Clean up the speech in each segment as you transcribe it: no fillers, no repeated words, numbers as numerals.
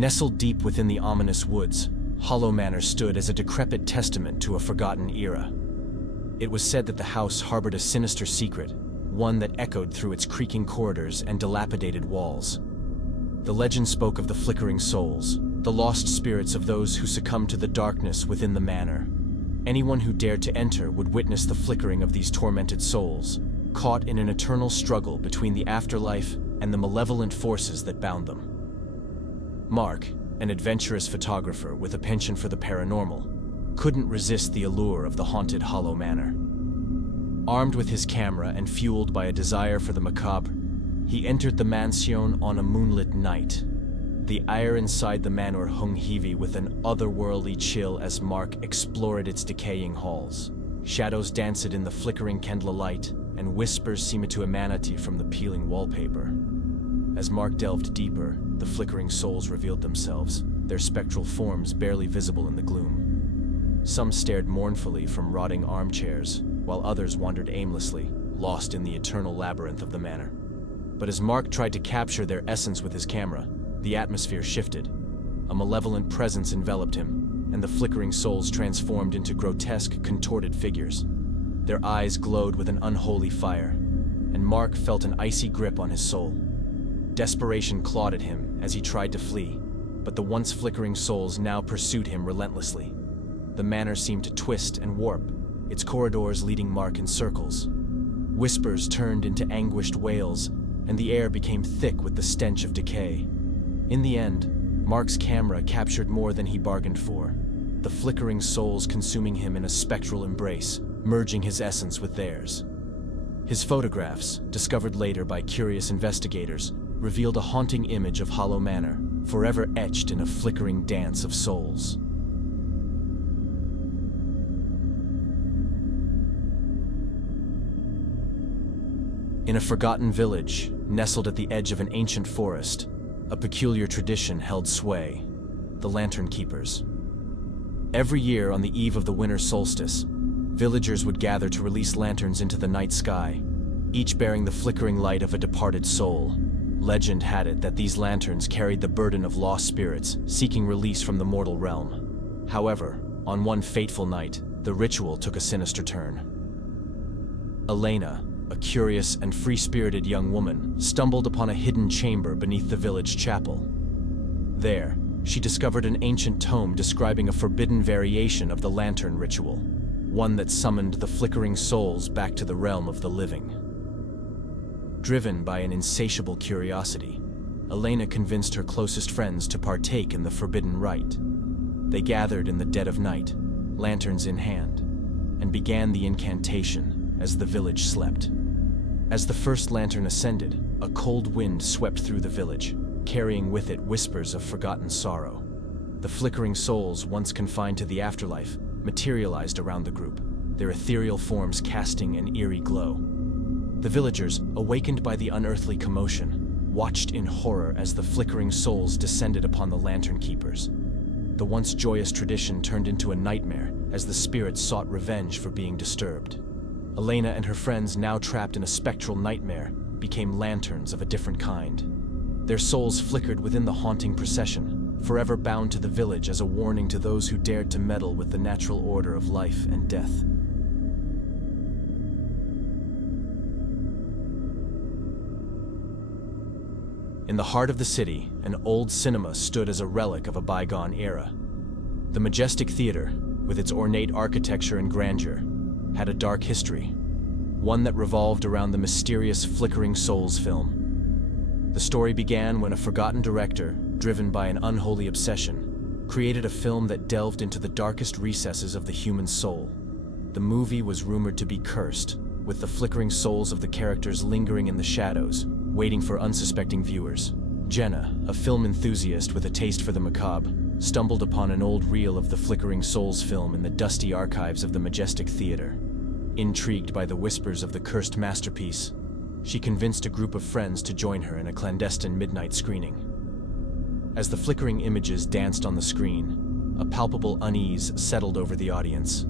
Nestled deep within the ominous woods, Hollow Manor stood as a decrepit testament to a forgotten era. It was said that the house harbored a sinister secret, one that echoed through its creaking corridors and dilapidated walls. The legend spoke of the flickering souls, the lost spirits of those who succumbed to the darkness within the manor. Anyone who dared to enter would witness the flickering of these tormented souls, caught in an eternal struggle between the afterlife and the malevolent forces that bound them. Mark, an adventurous photographer with a penchant for the paranormal, couldn't resist the allure of the haunted Hollow Manor. Armed with his camera and fueled by a desire for the macabre, he entered the mansion on a moonlit night. The air inside the manor hung heavy with an otherworldly chill as Mark explored its decaying halls. Shadows danced in the flickering candlelight, and whispers seemed to emanate from the peeling wallpaper. As Mark delved deeper, the flickering souls revealed themselves, their spectral forms barely visible in the gloom. Some stared mournfully from rotting armchairs, while others wandered aimlessly, lost in the eternal labyrinth of the manor. But as Mark tried to capture their essence with his camera, the atmosphere shifted. A malevolent presence enveloped him, and the flickering souls transformed into grotesque, contorted figures. Their eyes glowed with an unholy fire, and Mark felt an icy grip on his soul. Desperation clawed at him as he tried to flee, but the once flickering souls now pursued him relentlessly. The manor seemed to twist and warp, its corridors leading Mark in circles. Whispers turned into anguished wails, and the air became thick with the stench of decay. In the end, Mark's camera captured more than he bargained for, the flickering souls consuming him in a spectral embrace, merging his essence with theirs. His photographs, discovered later by curious investigators, revealed a haunting image of Hollow Manor, forever etched in a flickering dance of souls. In a forgotten village, nestled at the edge of an ancient forest, a peculiar tradition held sway: the Lantern Keepers. Every year on the eve of the winter solstice, villagers would gather to release lanterns into the night sky, each bearing the flickering light of a departed soul. Legend had it that these lanterns carried the burden of lost spirits seeking release from the mortal realm. However, on one fateful night, the ritual took a sinister turn. Elena, a curious and free-spirited young woman, stumbled upon a hidden chamber beneath the village chapel. There, she discovered an ancient tome describing a forbidden variation of the lantern ritual, one that summoned the flickering souls back to the realm of the living. Driven by an insatiable curiosity, Elena convinced her closest friends to partake in the forbidden rite. They gathered in the dead of night, lanterns in hand, and began the incantation as the village slept. As the first lantern ascended, a cold wind swept through the village, carrying with it whispers of forgotten sorrow. The flickering souls, once confined to the afterlife, materialized around the group, their ethereal forms casting an eerie glow. The villagers, awakened by the unearthly commotion, watched in horror as the flickering souls descended upon the Lantern Keepers. The once joyous tradition turned into a nightmare as the spirits sought revenge for being disturbed. Elena and her friends, now trapped in a spectral nightmare, became lanterns of a different kind. Their souls flickered within the haunting procession, forever bound to the village as a warning to those who dared to meddle with the natural order of life and death. In the heart of the city, an old cinema stood as a relic of a bygone era. The Majestic Theater, with its ornate architecture and grandeur, had a dark history, one that revolved around the mysterious Flickering Souls film. The story began when a forgotten director, driven by an unholy obsession, created a film that delved into the darkest recesses of the human soul. The movie was rumored to be cursed, with the flickering souls of the characters lingering in the shadows, waiting for unsuspecting viewers. Jenna, a film enthusiast with a taste for the macabre, stumbled upon an old reel of the Flickering Souls film in the dusty archives of the Majestic Theater. Intrigued by the whispers of the cursed masterpiece, she convinced a group of friends to join her in a clandestine midnight screening. As the flickering images danced on the screen, a palpable unease settled over the audience.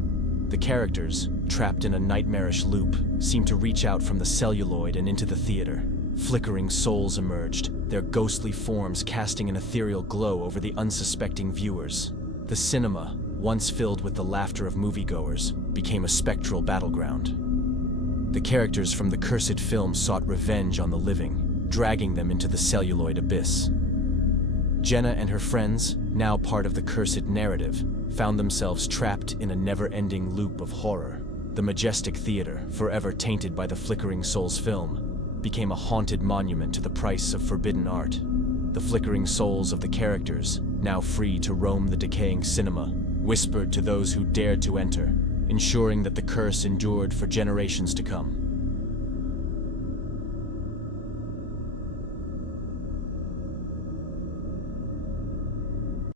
The characters, trapped in a nightmarish loop, seemed to reach out from the celluloid and into the theater, Flickering souls emerged, their ghostly forms casting an ethereal glow over the unsuspecting viewers. The cinema, once filled with the laughter of moviegoers, became a spectral battleground. The characters from the cursed film sought revenge on the living, dragging them into the celluloid abyss. Jenna and her friends, now part of the cursed narrative, found themselves trapped in a never-ending loop of horror. The Majestic Theater, forever tainted by the Flickering Souls film, became a haunted monument to the price of forbidden art. The flickering souls of the characters, now free to roam the decaying cinema, whispered to those who dared to enter, ensuring that the curse endured for generations to come.